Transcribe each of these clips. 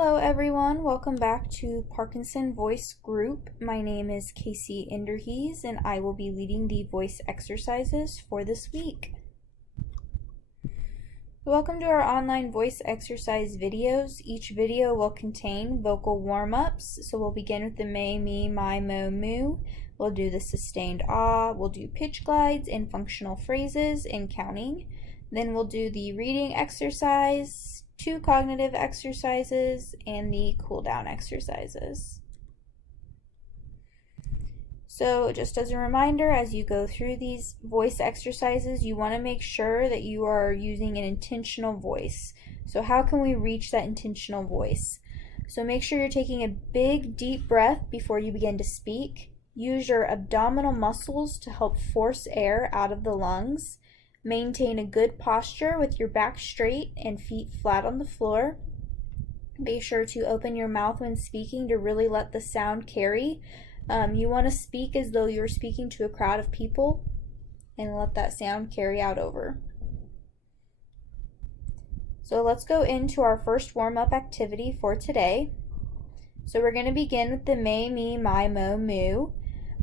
Hello everyone, welcome back to Parkinson Voice Group. My name is Casey Inderhees and I will be leading the voice exercises for this week. Welcome to our online voice exercise videos. Each video will contain vocal warm-ups, so we'll begin with the may, me, my, mo, moo. We'll do the sustained ah, we'll do pitch glides and functional phrases and counting. Then we'll do the reading exercise, 2 cognitive exercises, and the cool down exercises. So just as a reminder, as you go through these voice exercises, you want to make sure that you are using an intentional voice. So how can we reach that intentional voice? So make sure you're taking a big deep breath before you begin to speak. Use your abdominal muscles to help force air out of the lungs. Maintain a good posture with your back straight and feet flat on the floor. Be sure to open your mouth when speaking to really let the sound carry. You want to speak as though you're speaking to a crowd of people and let that sound carry out over. So let's go into our first warm-up activity for today. So we're going to begin with the may, me, my, mo, moo.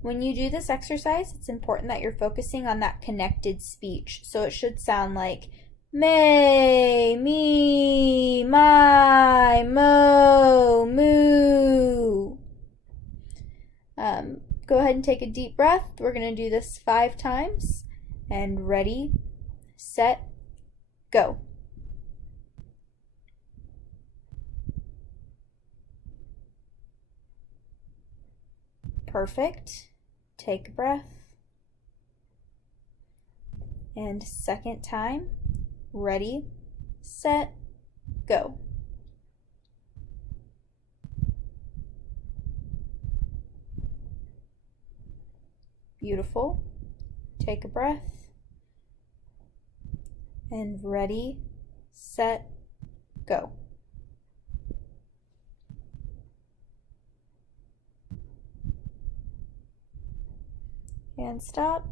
When you do this exercise, it's important that you're focusing on that connected speech. So it should sound like may, me, my, mo, moo. Go ahead and take a deep breath. We're going to do this 5 times. And ready, set, go. Perfect. Take a breath. And second time. Ready, set, go. Beautiful. Take a breath. And ready, set, go. And stop.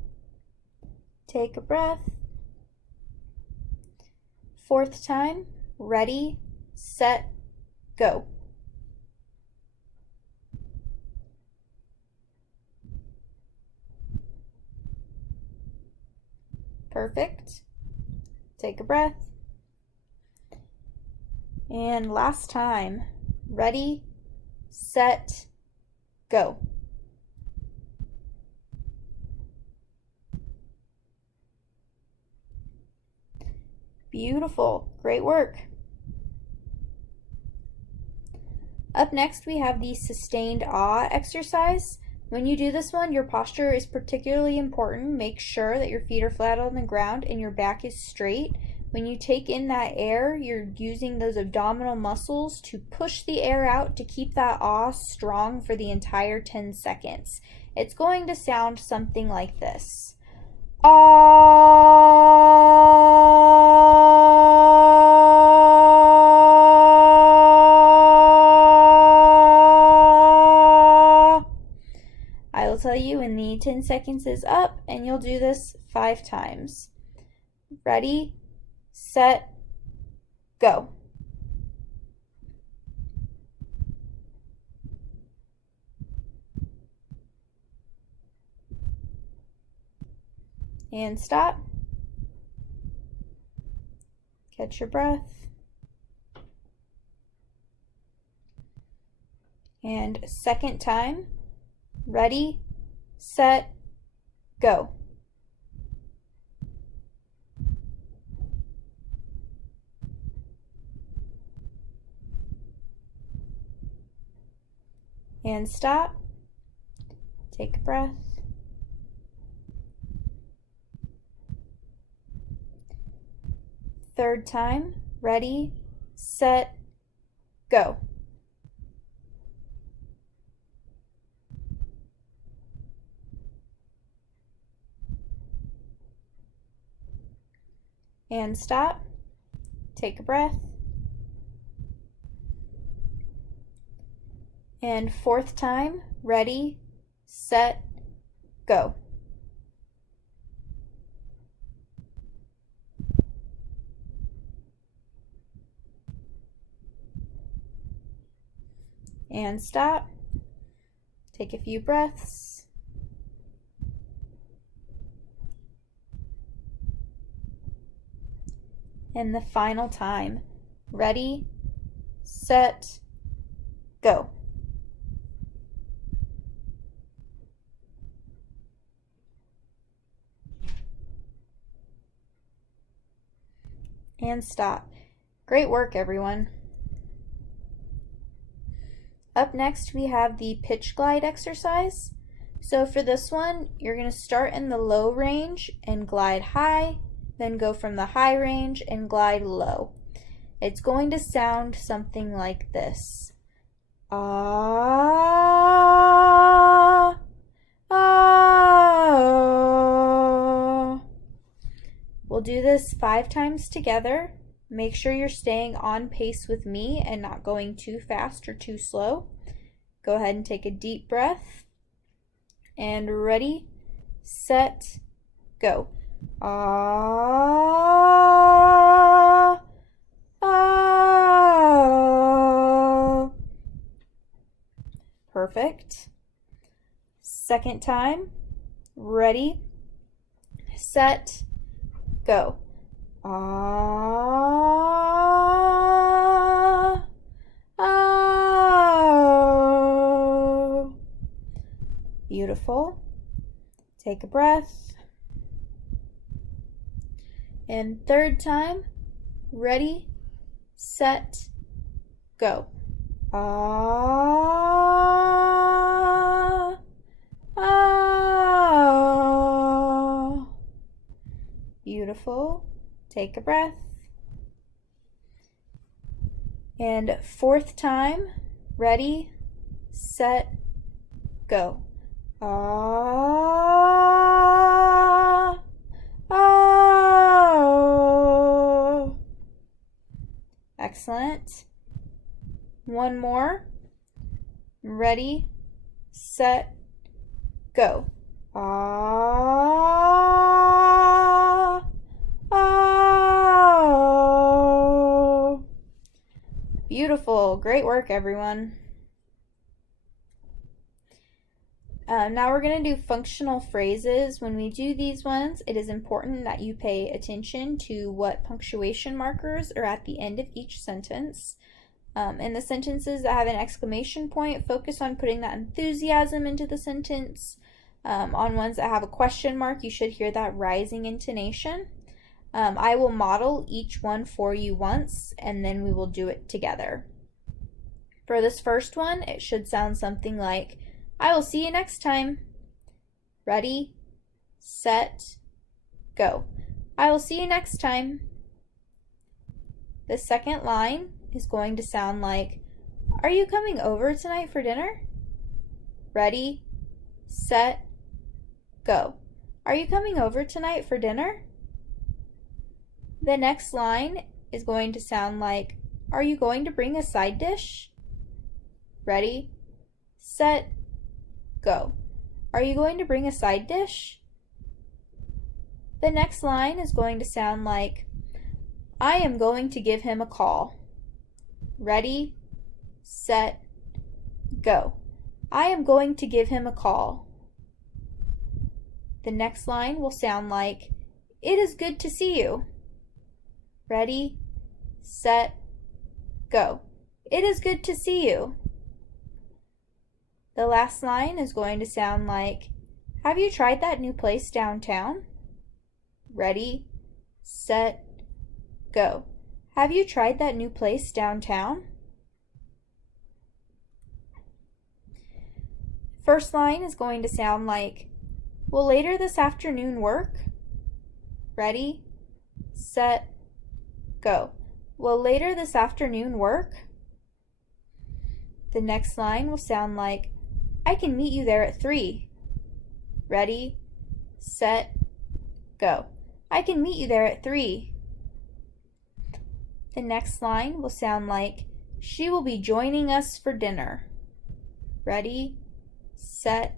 Take a breath. 4th time. Ready, set, go. Perfect. Take a breath. And last time. Ready, set, go. Beautiful. Great work. Up next, we have the sustained ah exercise. When you do this one, your posture is particularly important. Make sure that your feet are flat on the ground and your back is straight. When you take in that air, you're using those abdominal muscles to push the air out to keep that ah strong for the entire 10 seconds. It's going to sound something like this. I will tell you when the 10 seconds is up, and you'll do this 5 times. Ready, set, go. And stop. Catch your breath. And second time. Ready, set, go. And stop. Take a breath. Third time. Ready, set, go. And stop. Take a breath. And 4th time. Ready, set, go. And stop. Take a few breaths. And the final time. Ready, set, go. And stop. Great work, everyone. Up next, we have the pitch glide exercise. So for this one, you're going to start in the low range and glide high, then go from the high range and glide low. It's going to sound something like this. Ah, ah. We'll do this 5 times together. Make sure you're staying on pace with me and not going too fast or too slow. Go ahead and take a deep breath. And ready, set, go. Ah, ah. Perfect. Second time. Ready, set, go. Ah, ah. Beautiful. Take a breath. And third time. Ready, set, go. Ah, ah. Beautiful. Take a breath. And fourth time. Ready, set, go. Ah, ah. Excellent. One more. Ready, set, go. Ah, ah. Beautiful. Great work, everyone. Now we're going to do functional phrases. When we do these ones, it is important that you pay attention to what punctuation markers are at the end of each sentence. In the sentences that have an exclamation point, focus on putting that enthusiasm into the sentence. On ones that have a question mark, you should hear that rising intonation. I will model each one for you once, and then we will do it together. For this first one, it should sound something like, I will see you next time. Ready, set, go. I will see you next time. The second line is going to sound like, are you coming over tonight for dinner? Ready, set, go. Are you coming over tonight for dinner? The next line is going to sound like, are you going to bring a side dish? Ready, set, go. Are you going to bring a side dish? The next line is going to sound like, I am going to give him a call. Ready, set, go. I am going to give him a call. The next line will sound like, it is good to see you. Ready, set, go. It is good to see you. The last line is going to sound like, have you tried that new place downtown? Ready, set, go. Have you tried that new place downtown? First line is going to sound like, will later this afternoon work? Ready, set, go. Will later this afternoon work? The next line will sound like, I can meet you there at 3. Ready, set, go. I can meet you there at 3. The next line will sound like, she will be joining us for dinner. Ready, set,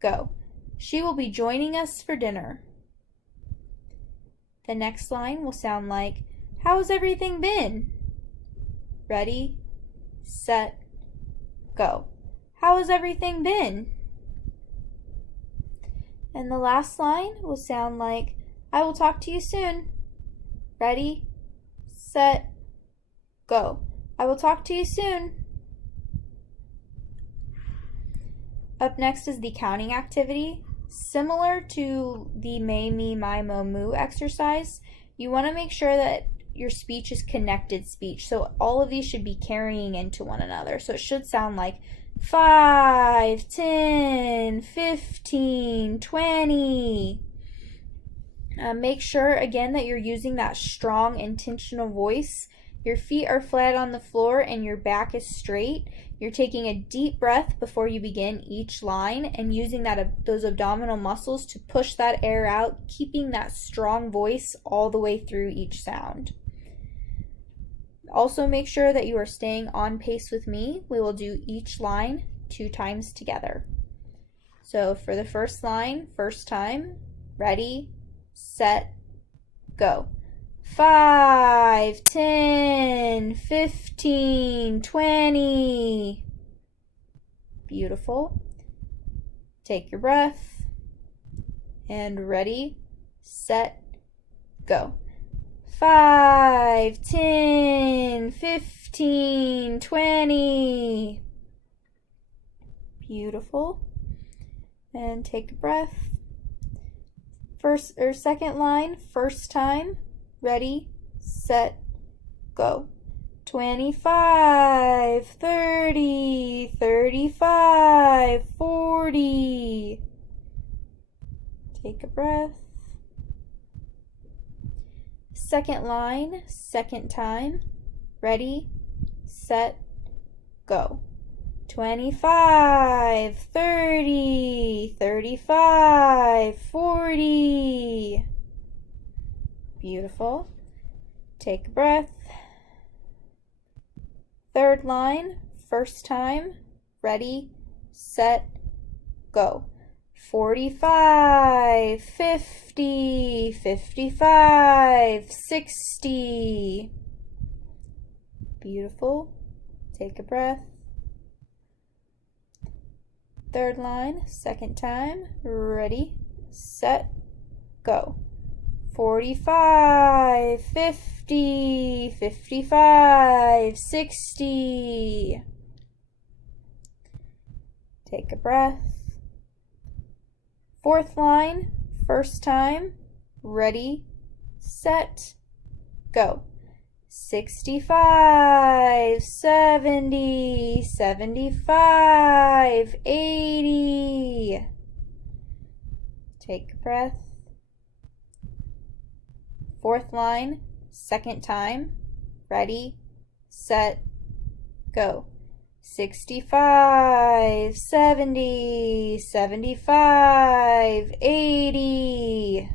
go. She will be joining us for dinner. The next line will sound like, how's everything been? Ready, set, go. How has everything been? And the last line will sound like, I will talk to you soon. Ready, set, go. I will talk to you soon. Up next is the counting activity. Similar to the may, me, my, mo, moo exercise, you want to make sure that your speech is connected speech. So all of these should be carrying into one another. So it should sound like 5, 10, 15, 20. Make sure, again, that you're using that strong, intentional voice. Your feet are flat on the floor and your back is straight. You're taking a deep breath before you begin each line and using those abdominal muscles to push that air out, keeping that strong voice all the way through each sound. Also make sure that you are staying on pace with me. We will do each line 2 times together. So for the first line, first time, ready, set, go. 5, 10, 15, 20. Beautiful. Take your breath. And ready, set, go. 5, 10, 15, 20. Beautiful. And take a breath. First or second line, first time. Ready, set, go. 25, 30, 35, 40. Take a breath. Second line, second time. Ready, set, go. 25, 30, 35, 40. Beautiful. Take a breath. Third line, first time. Ready, set, go. 45, 50, 55, 60. Beautiful. Take a breath. Third line, second time. Ready, set, go. 45, 50, 55, 60. Take a breath. Fourth line, first time. Ready, set, go. 65, 70, 75, 80. Take a breath. Fourth line, second time. Ready, set, go. 65, 70, 75, 80.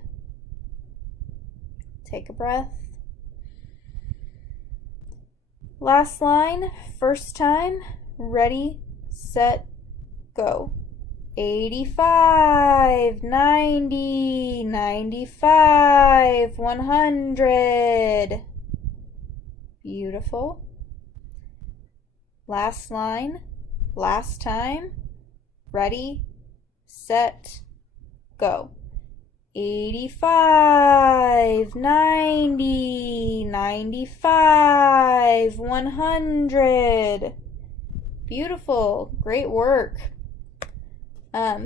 Take a breath. Last line, first time. Ready, set, go. 85, 90, 95, 100. Beautiful. Last line, last time. Ready, set, go. 85, 90, 95, 100. Beautiful. Great work.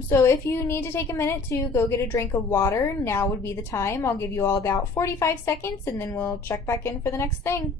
So if you need to take a minute to go get a drink of water, now would be the time. I'll give you all about 45 seconds and then we'll check back in for the next thing.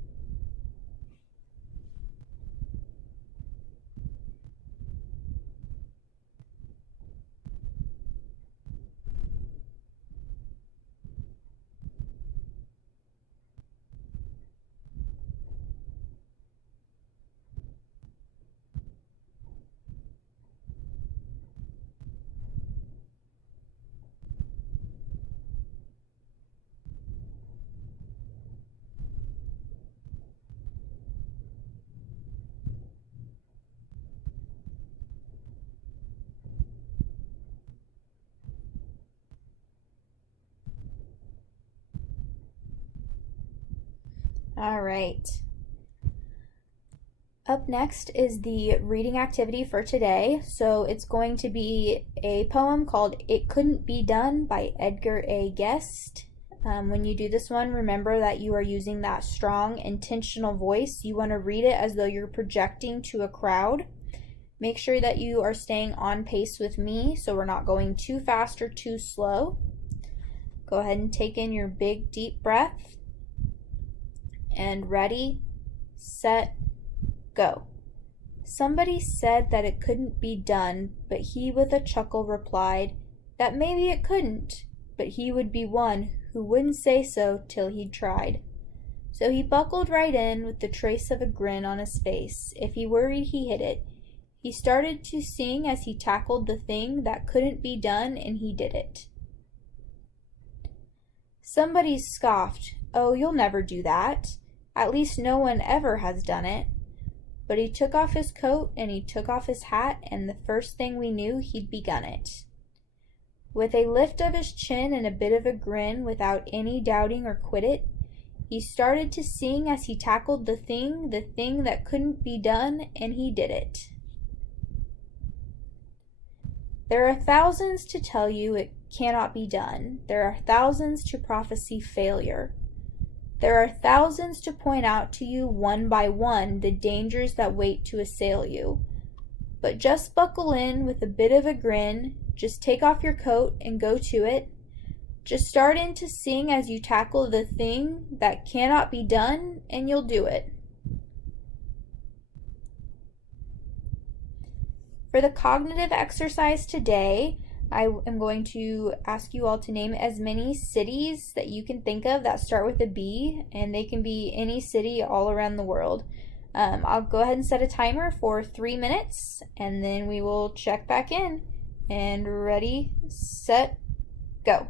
All right. Up next is the reading activity for today. So it's going to be a poem called It Couldn't Be Done by Edgar A. Guest. When you do this one, remember that you are using that strong, intentional voice. You want to read it as though you're projecting to a crowd. Make sure that you are staying on pace with me so we're not going too fast or too slow. Go ahead and take in your big, deep breath. And ready, set, go. Somebody said that it couldn't be done, but he with a chuckle replied that maybe it couldn't, but he would be one who wouldn't say so till he'd tried. So he buckled right in with the trace of a grin on his face. If he worried, he hid it. He started to sing as he tackled the thing that couldn't be done, and he did it. Somebody scoffed, "Oh, you'll never do that. At least no one ever has done it." But he took off his coat and he took off his hat, and the first thing we knew he'd begun it. With a lift of his chin and a bit of a grin, without any doubting or quit it, he started to sing as he tackled the thing that couldn't be done, and he did it. There are thousands to tell you it cannot be done. There are thousands to prophesy failure. There are thousands to point out to you one by one the dangers that wait to assail you. But just buckle in with a bit of a grin, just take off your coat and go to it. Just start in to sing as you tackle the thing that cannot be done, and you'll do it. For the cognitive exercise today, I am going to ask you all to name as many cities that you can think of that start with a B, and they can be any city all around the world. I'll go ahead and set a timer for 3 minutes, and then we will check back in. And ready, set, go.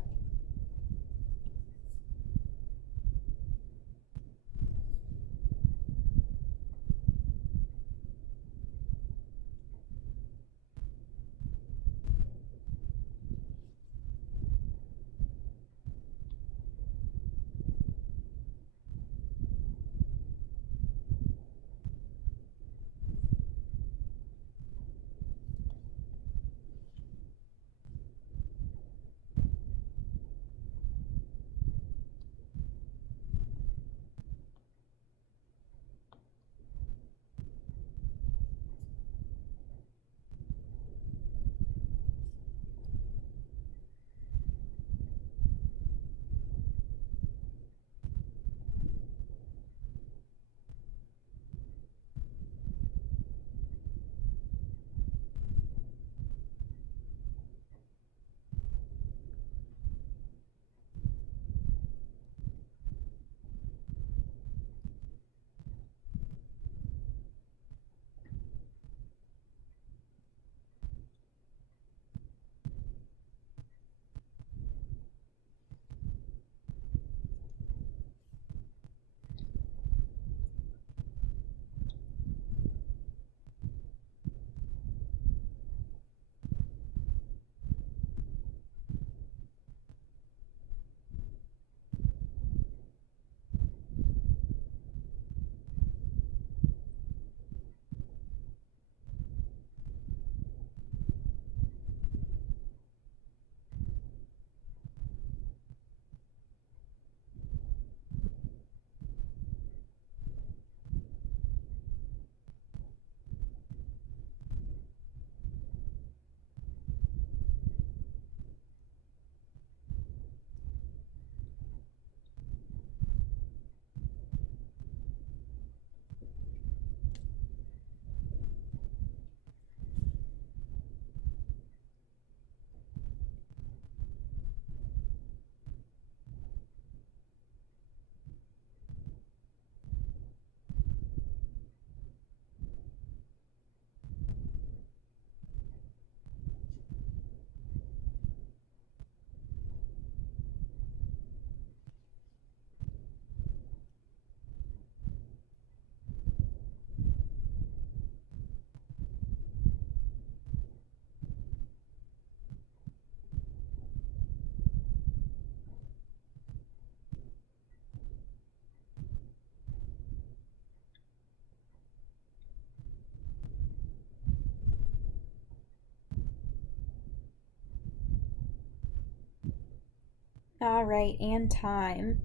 All right, and time.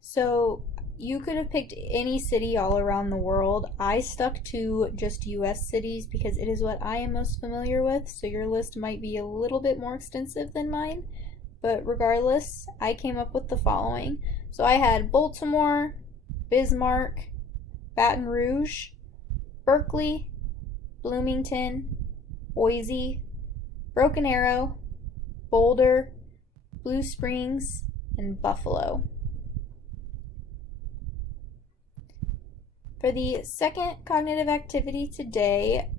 So you could have picked any city all around the world. I stuck to just US cities because it is what I am most familiar with, so your list might be a little bit more extensive than mine. But regardless, I came up with the following. So I had Baltimore, Bismarck, Baton Rouge, Berkeley, Bloomington, Boise, Broken Arrow, Boulder, Blue Springs, and Buffalo. For the second cognitive activity today,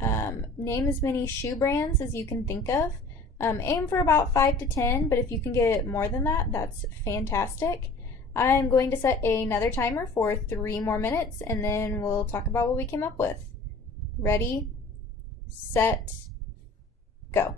name as many shoe brands as you can think of. Aim for about 5 to 10, but if you can get more than that, that's fantastic. I'm going to set another timer for 3 more minutes, and then we'll talk about what we came up with. Ready, set, go.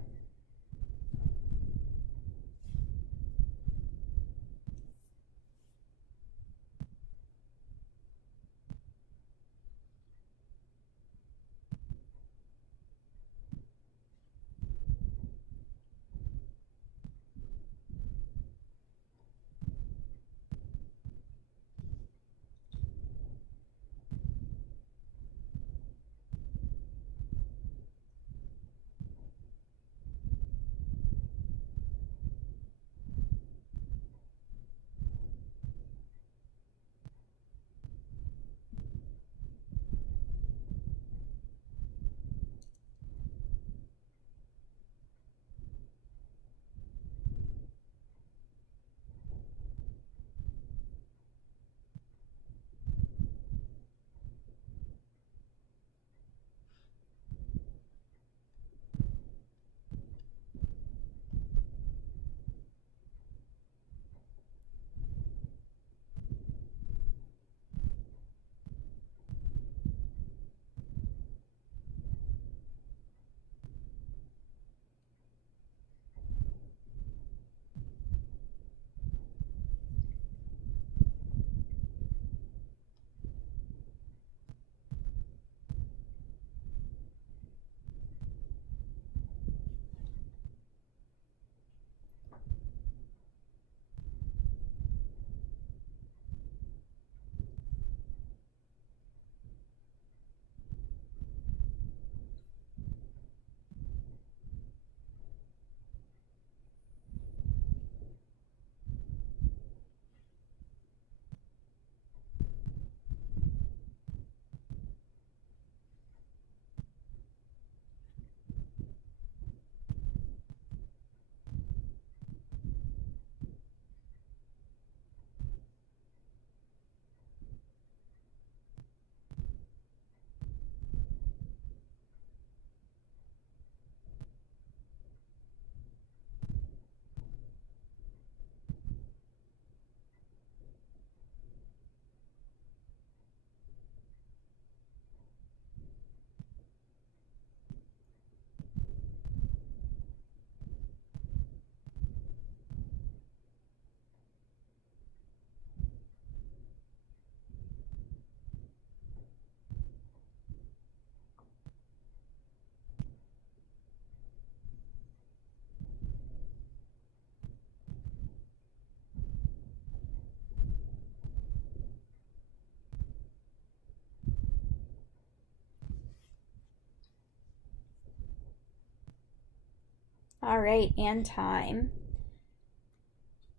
All right, and time.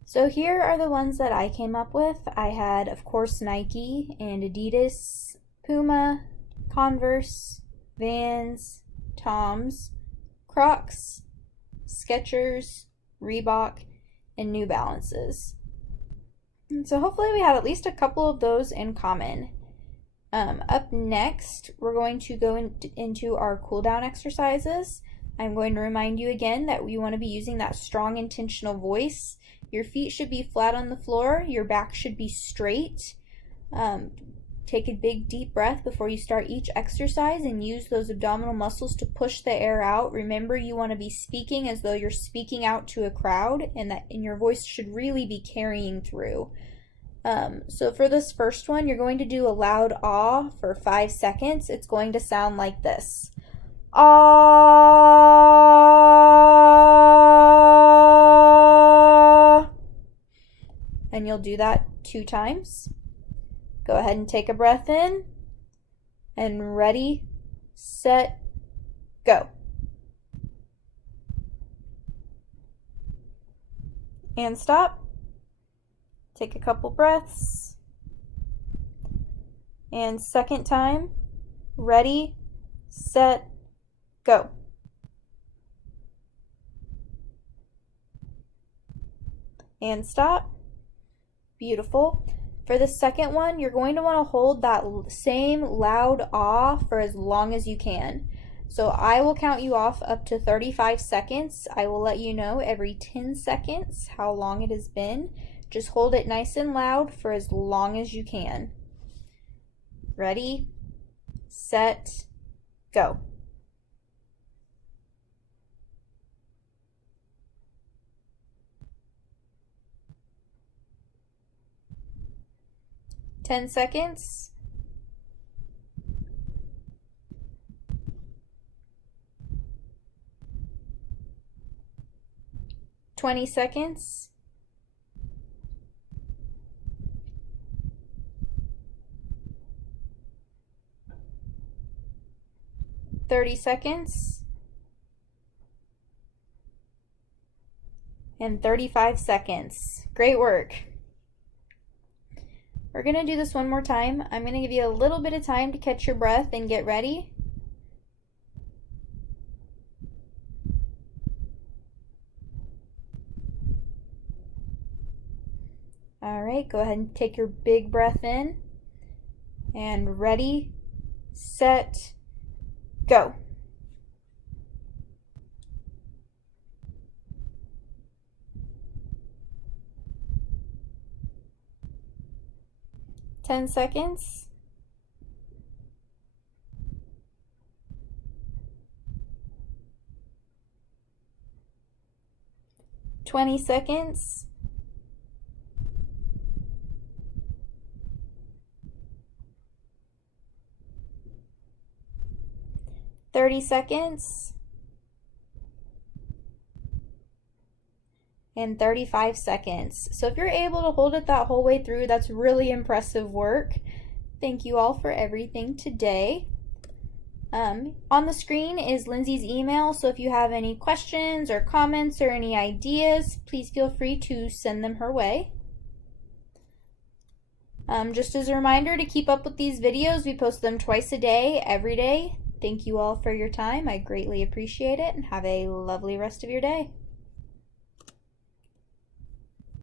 So here are the ones that I came up with. I had, of course, Nike and Adidas, Puma, Converse, Vans, Toms, Crocs, Skechers, Reebok, and New Balances. So hopefully we have at least a couple of those in common. Up next, we're going to go into our cool down exercises. I'm going to remind you again that you want to be using that strong intentional voice. Your feet should be flat on the floor. Your back should be straight. Take a big deep breath before you start each exercise and use those abdominal muscles to push the air out. Remember, you want to be speaking as though you're speaking out to a crowd, and your voice should really be carrying through. So for this first one, you're going to do a loud ah for 5 seconds. It's going to sound like this. Ah. and you'll do that 2 times. Go ahead and take a breath in, and ready, set, go. And stop. Take a couple breaths. And second time, ready, set, go. And stop. Beautiful. For the second one, you're going to want to hold that same loud ah for as long as you can. So I will count you off up to 35 seconds. I will let you know every 10 seconds how long it has been. Just hold it nice and loud for as long as you can. Ready, set, go. Ten seconds. 20 seconds. 30 seconds. And 35 seconds. Great work. We're going to do this one more time. I'm going to give you a little bit of time to catch your breath and get ready. All right, go ahead and take your big breath in. And ready, set, go. Ten seconds. 20 seconds. 30 seconds. And 35 seconds. So if you're able to hold it that whole way through, that's really impressive work. Thank you all for everything today. On the screen is Lindsay's email, so if you have any questions or comments or any ideas, please feel free to send them her way. Just as a reminder to keep up with these videos, we post them twice a day, every day. Thank you all for your time. I greatly appreciate it, and have a lovely rest of your day.